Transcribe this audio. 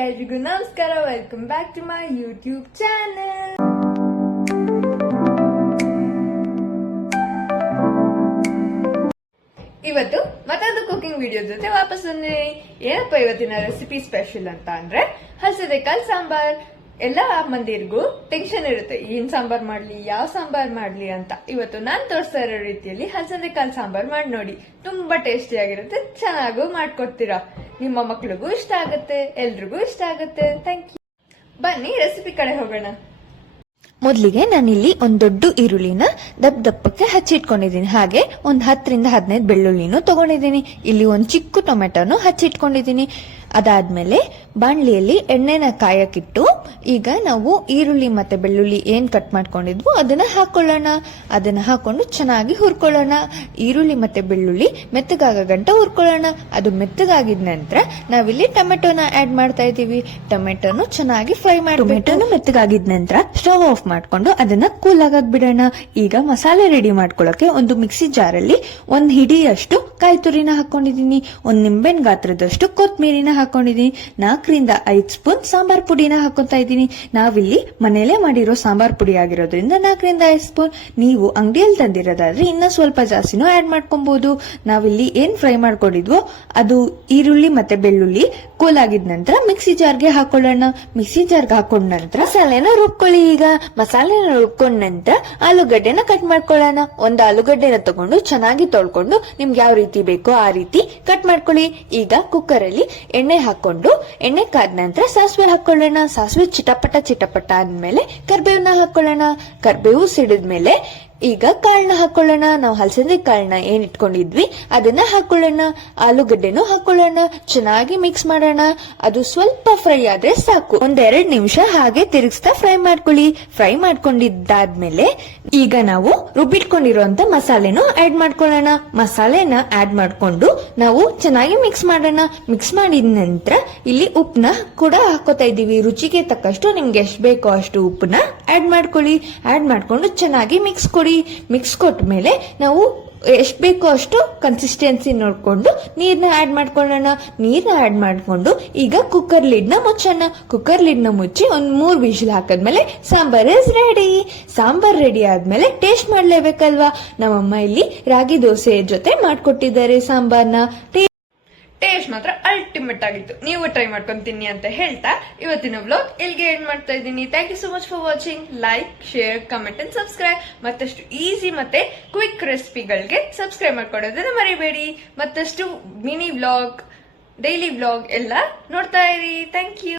ಎಲ್ರಿಗೂ ನಮಸ್ಕಾರ. Welcome back to my YouTube channel. ಇವತ್ತು ಮತ್ತೊಂದು ಕುಕಿಂಗ್ ವಿಡಿಯೋ ಜೊತೆ ವಾಪಸ್ ಬಂದಿನಿ. ಏನಪ್ಪ ಇವತ್ತಿನ ರೆಸಿಪಿ ಸ್ಪೆಷಲ್ ಅಂತ ಅಂದ್ರೆ ಹಲಸೆಕಾಳು ಸಾಂಬಾರ್. ಎಲ್ಲ ಮಂದಿರ್ಗೂ ಟೆನ್ಷನ್ ಇರುತ್ತೆ, ಏನ್ ಸಾಂಬಾರ್ ಮಾಡ್ಲಿ, ಯಾವ ಸಾಂಬಾರ್ ಮಾಡ್ಲಿ ಅಂತ. ಇವತ್ತು ನಾನ್ ತೋರಿಸ್ತಾ ಇರೋ ರೀತಿಯಲ್ಲಿ ಹಲಸೆಕಾಳು ಸಾಂಬಾರ್ ಮಾಡಿ ನೋಡಿ. ತುಂಬಾ ಟೇಸ್ಟಿ ಆಗಿರುತ್ತೆ, ಚೆನ್ನಾಗೂ ಮಾಡ್ಕೊಡ್ತೀರಾ. ನಿಮ್ಮ ಮಕ್ಳಿಗೂ ಇಷ್ಟ ಆಗುತ್ತೆ, ಎಲ್ರಿಗೂ ಇಷ್ಟ ಆಗುತ್ತೆ. Thank you. ಬನ್ನಿ ರೆಸಿಪಿ ಕಡೆ ಹೋಗೋಣ. ಮೊದಲಿಗೆ ನಾನಿಲ್ಲಿ ಒಂದ್ ದೊಡ್ಡ ಈರುಳ್ಳಿನ ದಪ್ಪಕ್ಕೆ ಹಚ್ಚಿಟ್ಕೊಂಡಿದ್ದೀನಿ. ಹಾಗೆ ಒಂದ್ 10ರಿಂದ 15 ಬೆಳ್ಳುಳ್ಳಿನೂ ತಗೊಂಡಿದ್ದೀನಿ. ಇಲ್ಲಿ ಒಂದ್ ಚಿಕ್ಕ ಟೊಮೆಟೊನು ಹಚ್ಚಿಟ್ಕೊಂಡಿದ್ದೀನಿ. ಅದಾದ್ಮೇಲೆ ಬಾಣ್ಲಿಯಲ್ಲಿ ಎಣ್ಣೆನ ಕಾಯಕ್ಕಿಟ್ಟು ಈಗ ನಾವು ಈರುಳ್ಳಿ ಮತ್ತೆ ಬೆಳ್ಳುಳ್ಳಿ ಏನ್ ಕಟ್ ಮಾಡ್ಕೊಂಡಿದ್ವು ಅದನ್ನ ಹಾಕೊಳ್ಳೋಣ. ಅದನ್ನ ಹಾಕೊಂಡು ಚೆನ್ನಾಗಿ ಹುರ್ಕೊಳ್ಳೋಣ. ಈರುಳ್ಳಿ ಮತ್ತೆ ಬೆಳ್ಳುಳ್ಳಿ ಮೆತ್ತಗಾಗ ಗಂಟ ಹುರ್ಕೊಳ್ಳೋಣ. ಅದು ಮೆತ್ತಗಾಗಿದ ನಂತರ ನಾವಿಲ್ಲಿ ಟೊಮೆಟೊನ ಆಡ್ ಮಾಡ್ತಾ ಇದೀವಿ. ಟೊಮೆಟೊನು ಚೆನ್ನಾಗಿ ಫ್ರೈ ಮಾಡಿ, ಟೊಮೆಟೊನು ಮೆತ್ತಗಾಗಿದ ನಂತರ ಸ್ಟವ್ ಆಫ್ ಮಾಡ್ಕೊಂಡು ಅದನ್ನ ಕೂಲ್ ಆಗಕ್ ಬಿಡೋಣ. ಈಗ ಮಸಾಲೆ ರೆಡಿ ಮಾಡ್ಕೊಳ್ಳೋಕೆ ಒಂದು ಮಿಕ್ಸಿ ಜಾರಲ್ಲಿ ಒಂದ್ ಹಿಡಿಯಷ್ಟು ಕಾಯಿ ತುರಿನ ಹಾಕೊಂಡಿದೀನಿ. ಒಂದ್ ನಿಂಬೆನ್ ಗಾತ್ರದಷ್ಟು ಕೊತ್ಮೀರಿನ ಹಾಕೊಂಡಿದೀನಿ. 4ರಿಂದ 5 ಸ್ಪೂನ್ ಸಾಂಬಾರ್ ಪುಡಿನ ಹಾಕೊಂತಾ ಇದ್ದೀನಿ. ನಾವಿಲ್ಲಿ ಮನೇಲೆ ಮಾಡಿರೋ ಸಾಂಬಾರ್ ಪುಡಿ ಆಗಿರೋದ್ರಿಂದ 4ರಿಂದ 5 ಸ್ಪೂನ್. ನೀವು ಅಂಗಡಿಯಲ್ಲಿ ತಂದಿರೋದಾದ್ರೆ ಇನ್ನ ಸ್ವಲ್ಪ ಜಾಸ್ತಿನೂ ಆಡ್ ಮಾಡ್ಕೊಬಹುದು. ನಾವಿಲ್ಲಿ ಏನ್ ಫ್ರೈ ಮಾಡ್ಕೊಂಡಿದ್ವೋ ಅದು ಈರುಳ್ಳಿ ಮತ್ತೆ ಬೆಳ್ಳುಳ್ಳಿ ಕೂಲ್ ಆಗಿದ ನಂತರ ಮಿಕ್ಸಿ ಜಾರ್ಗೆ ಹಾಕೊಳ್ಳೋಣ. ಮಿಕ್ಸಿ ಜಾರ್ಗೆ ಹಾಕೊಂಡ ನಂತರ ಮಸಾಲೆನ ರುಬ್ಕೊಳ್ಳಿ. ಈಗ ಮಸಾಲೆನ ರುಬ್ಕೊಂಡ ನಂತರ ಆಲೂಗಡ್ಡೆನ ಕಟ್ ಮಾಡ್ಕೊಳ್ಳೋಣ. ಒಂದು ಆಲೂಗಡ್ಡೆನ ತಗೊಂಡು ಚೆನ್ನಾಗಿ ತೊಳ್ಕೊಂಡು ನಿಮ್ಗೆ ಯಾವ ರೀತಿ ಬೇಕೋ ಆ ರೀತಿ ಕಟ್ ಮಾಡ್ಕೊಳ್ಳಿ. ಈಗ ಕುಕ್ಕರ್ ಅಲ್ಲಿ ಎಣ್ಣೆ ಹಾಕೊಂಡು ಎಣ್ಣೆ ಕಾದ ನಂತರ ಸಾಸಿವೆ ಹಾಕೊಳ್ಳೋಣ. ಸಾಸಿವೆ ಚಿಟಪಟ ಆದ್ಮೇಲೆ ಕರ್ಬೇವನ್ನ ಹಾಕೊಳ್ಳೋಣ. ಕರ್ಬೇವು ಸಿಡಿದ್ಮೇಲೆ ಈಗ ಕಾಳನ್ನ ಹಾಕೊಳ್ಳೋಣ. ನಾವು ಹಲಸಂದೆ ಕಾಳನ್ನ ಏನ್ ಇಟ್ಕೊಂಡಿದ್ವಿ ಅದನ್ನ ಹಾಕೊಳ್ಳೋಣ. ಆಲೂಗಡ್ಡೆನೂ ಹಾಕೊಳ್ಳೋಣ. ಚೆನ್ನಾಗಿ ಮಿಕ್ಸ್ ಮಾಡೋಣ. ಅದು ಸ್ವಲ್ಪ ಫ್ರೈ ಆದ್ರೆ ಸಾಕು. 1-2 ನಿಮಿಷ ಹಾಗೆ ತಿರುಗಿಸ್ತಾ ಫ್ರೈ ಮಾಡ್ಕೊಳ್ಳಿ. ಫ್ರೈ ಮಾಡ್ಕೊಂಡಿದ್ದಾದ್ಮೇಲೆ ಈಗ ನಾವು ರುಬ್ಬಿಟ್ಕೊಂಡಿರುವಂತ ಮಸಾಲೆನೂ ಆಡ್ ಮಾಡ್ಕೊಳ್ಳೋಣ. ಮಸಾಲೆನ ಆಡ್ ಮಾಡ್ಕೊಂಡು ನಾವು ಚೆನ್ನಾಗಿ ಮಿಕ್ಸ್ ಮಾಡೋಣ. ಮಿಕ್ಸ್ ಮಾಡಿದ ನಂತರ ಇಲ್ಲಿ ಉಪ್ಪನ್ನ ಕೂಡ ಹಾಕೋತಾ ಇದೀವಿ. ರುಚಿಗೆ ತಕ್ಕಷ್ಟು ನಿಮ್ಗೆ ಎಷ್ಟು ಬೇಕೋ ಅಷ್ಟು ಉಪ್ಪನ್ನ ಆಡ್ ಮಾಡ್ಕೊಳ್ಳಿ. ಆಡ್ ಮಾಡ್ಕೊಂಡು ಚೆನ್ನಾಗಿ ಮಿಕ್ಸ್ ಕೊಡಿ. ಮಿಕ್ಸ್ ಕೊಟ್ಟ ಮೇಲೆ ನಾವು ಎಷ್ಟು ಬೇಕೋ ಅಷ್ಟು ಕನ್ಸಿಸ್ಟೆನ್ಸಿ ನೋಡ್ಕೊಂಡು ನೀರ್ನ ಆಡ್ ಮಾಡ್ಕೊಳ್ಳೋಣ. ನೀರ್ನ ಆಡ್ ಮಾಡ್ಕೊಂಡು ಈಗ ಕುಕ್ಕರ್ ಲಿಡ್ ನ ಮುಚ್ಚೋಣ. ಕುಕ್ಕರ್ ಲಿಡ್ ನ ಮುಚ್ಚಿ ಒಂದ್ 3 ವಿಷಲ್ ಹಾಕದ್ಮೇಲೆ sambar is ready. Sambar ready ಆದ್ಮೇಲೆ ಟೇಸ್ಟ್ ಮಾಡ್ಲೇಬೇಕಲ್ವಾ. ನಮ್ಮಮ್ಮ ಇಲ್ಲಿ ರಾಗಿ ದೋಸೆ ಜೊತೆ ಮಾಡ್ಕೊಟ್ಟಿದ್ದಾರೆ ಸಾಂಬಾರ್ನ. ಟೇಸ್ಟ್ ಮಾತ್ರ ಅಲ್ಟಿಮೇಟ್ ಆಗಿತ್ತು. ನೀವು ಟ್ರೈ ಮಾಡ್ಕೊಂಡು ತಿನ್ನಿ ಅಂತ ಹೇಳ್ತಾ ಇವತ್ತಿನ ವ್ಲಾಗ್ ಇಲ್ಲಿಗೆ ಎಂಡ್ ಮಾಡ್ತಾ ಇದ್ದೀನಿ. Thank you so much for watching. Like, share, comment and subscribe. ಮತ್ತಷ್ಟು ಈಸಿ ಮತ್ತೆ ಕ್ವಿಕ್ ರೆಸಿಪಿಗಳಿಗೆ ಸಬ್ಸ್ಕ್ರೈಬ್ ಮಾಡ್ಕೊಡೋದನ್ನ ಮರಿಬೇಡಿ. ಮತ್ತಷ್ಟು ಮಿನಿ ವ್ಲಾಗ್, ಡೈಲಿ ವ್ಲಾಗ್ ಎಲ್ಲ ನೋಡ್ತಾ ಇರಿ. Thank you.